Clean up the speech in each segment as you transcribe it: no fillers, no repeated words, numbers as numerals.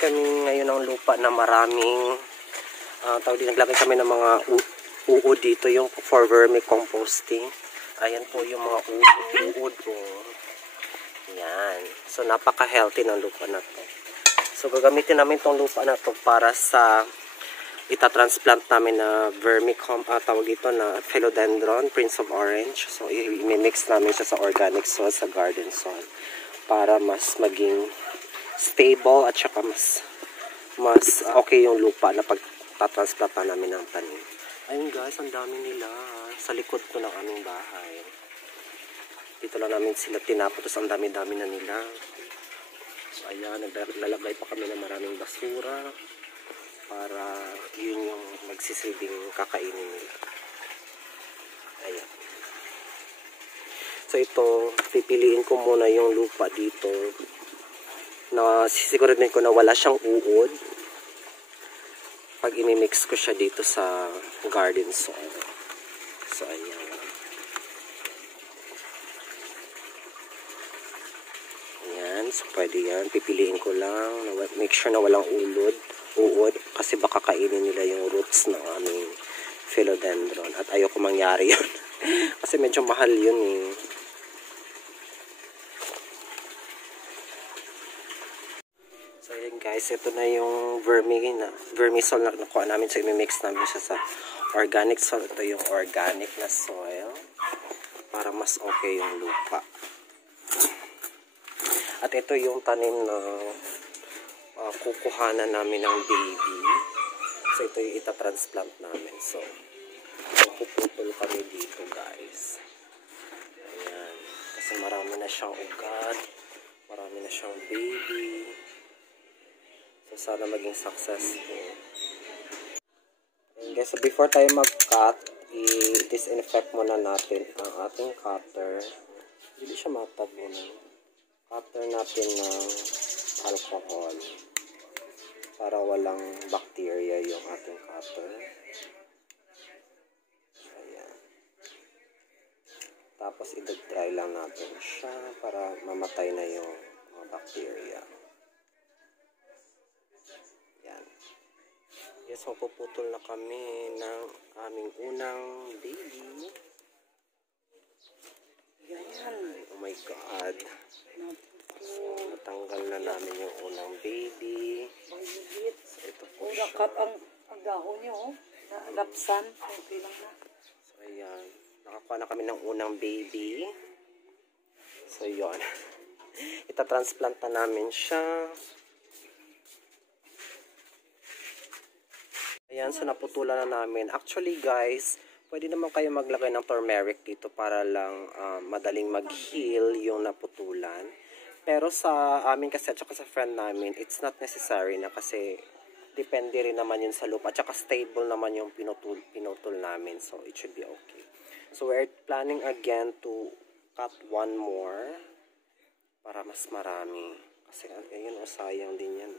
kami ngayon ng lupa na maraming naglagay kami ng mga uod dito, yung for vermicomposting. Ayan po yung mga uod po. Yan. So napaka-healthy ng lupa na to. So gagamitin namin tong lupa na to para sa itatransplant namin na tawag ito na philodendron, Prince of Orange. So i-mix namin siya sa organic soil, sa garden soil, para mas maging stable at saka mas okay yung lupa na pagtatransplant namin ng tanim. Ayun guys, ang dami nila sa likod ko ng aming bahay. Dito lang namin sila tinapos, ang dami-dami na nila. So ayan, naglalagay pa kami ng maraming basura para yun yung magsisilbing kakainin nila. Ayan. So ito, pipiliin ko muna yung lupa dito na sisiguraduhin ko na wala siyang uod pag imimix ko siya dito sa garden soil. So ayan. So, pwede yan. Pipiliin ko lang. Make sure na walang uod. Kasi baka kainin nila yung roots ng aming philodendron. At ayoko mangyari yun. Kasi medyo mahal yun eh. So, ayan guys. Ito na yung vermisol na nakuha namin. So, imimix namin siya sa organic soil. Ito yung organic na soil. Para mas okay yung lupa. At ito yung tanim na kukuhanan namin ng baby. So ito yung itatransplant namin. So puputol kami dito guys. Ayan. Kasi marami na siyang ugat. Marami na siyang baby. So sana maging successful. And guys, so before tayo mag-cut, i-disinfect muna natin ang ating cutter. Hindi siya matabunan. Cutter natin ng alcohol para walang bacteria yung ating cutter. Ayan. Tapos i-dry lang natin siya para mamatay na yung mga bacteria. Ayan. Yes, so puputol na kami ng aming unang baby. Ayan. Oh my God. So, natanggal na namin yung unang baby. So, ito po siya. Kat ang dahon niyo, lapsan. Okay lang na. So, ayan. Nakakuha na kami ng unang baby. So, yun. Itatransplant na namin siya. Ayan, so naputulan na namin. Actually, guys, pwede naman kayo maglagay ng turmeric dito para lang madaling mag-heal yung naputulan. Pero sa amin kasi at saka sa friend namin, it's not necessary na kasi depende rin naman yun sa lupa. At saka stable naman yung pinutol namin. So, it should be okay. So, we're planning again to cut one more para mas marami. Kasi, ayun, sayang din yan.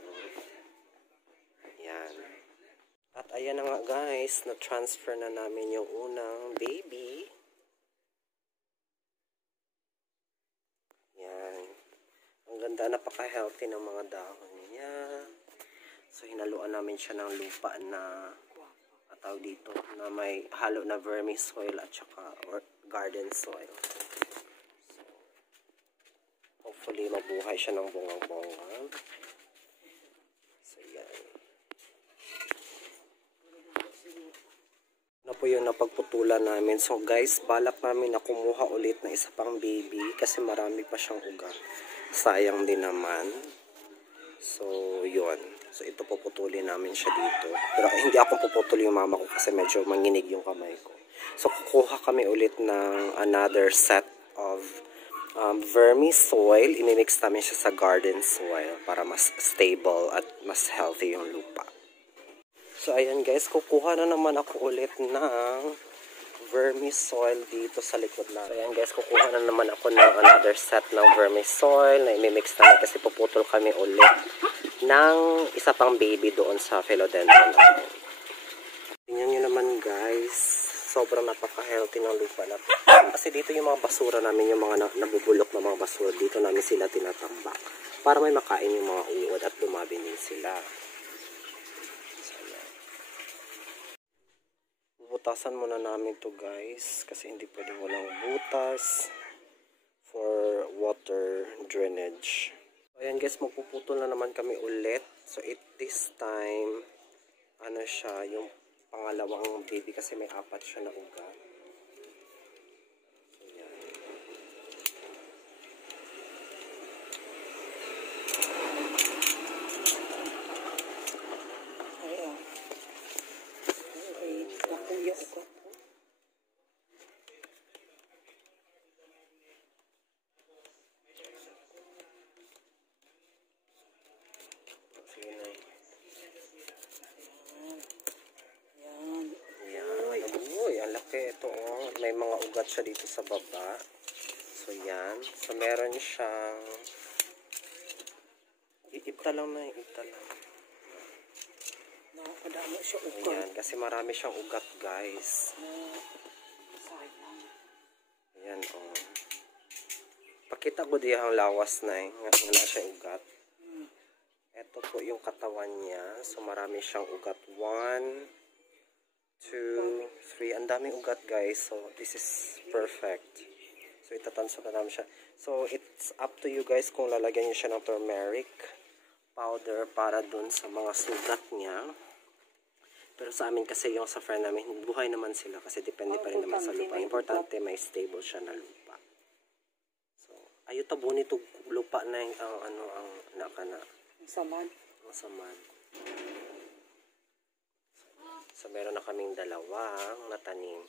Ayan. At ayan na nga guys, na-transfer na namin yung unang baby. Yan. Ang ganda, napaka-healthy ng mga dahon niya. So, hinaluan namin siya ng lupa na tawag dito, na may halo na vermisoil at saka garden soil. So, hopefully, mabuhay siya ng bungang-bungang. So, yan. Na po yung napagputulan namin. So guys, balak namin na kumuha ulit na isa pang baby kasi marami pa siyang ugat. Sayang din naman. So yun. So ito puputulin namin siya dito. Pero hindi ako puputulin yung mama ko kasi medyo manginig yung kamay ko. So kukuha kami ulit ng another set of vermisoil. Imimix namin siya sa garden soil para mas stable at mas healthy yung lupa. So, ayan guys, kukuha na naman ako ulit ng vermisoil dito sa likod na. So, ayan guys, kukuha na naman ako ng another set ng vermisoil na imimix namin kasi puputol kami ulit ng isa pang baby doon sa philodendron namin. Tingnan nyo naman guys, sobrang napaka-healthy ng lupa na. Kasi dito yung mga basura namin, yung mga nabubulok na mga basura, dito namin sila tinatambak para may makain yung mga uod at dumami din sila. So, ayan. Bubutasan muna namin to guys kasi hindi pwedeng walang butas for water drainage. So, ayan guys, magpuputol na naman kami ulit. So this time, ano siya, yung pangalawang baby kasi may 4 siya na ugat. So, ayan. Ayan. Ay, nakuya ugat. Sige na. Ayan. Ayan. Uy, ang laki ito. Oh. May mga ugat siya dito sa baba. So, yan. So, meron siyang iipta lang na, iipta lang. Nakakadami siya ugat. Ayan, kasi marami siyang ugat, guys. Sayang. Ayan, oh. Pakita ko diya ang lawas na eh. Nga na siya ugat. Ito po yung katawan niya. So, marami siyang ugat. 1, 2, 3. Ang daming ugat, guys. So, this is perfect. So, itatansok na namin siya. So, it's up to you guys kung lalagyan niyo siya ng turmeric powder para dun sa mga sugat niya. Pero sa amin kasi yung sa friend namin, buhay naman sila kasi depende pa rin naman sa lupa. Importante may stable siya na lupa. So, ayaw tabo nito lupa na yung ang nakana. Samad. Ang samad. So, meron na kaming dalawang natanim.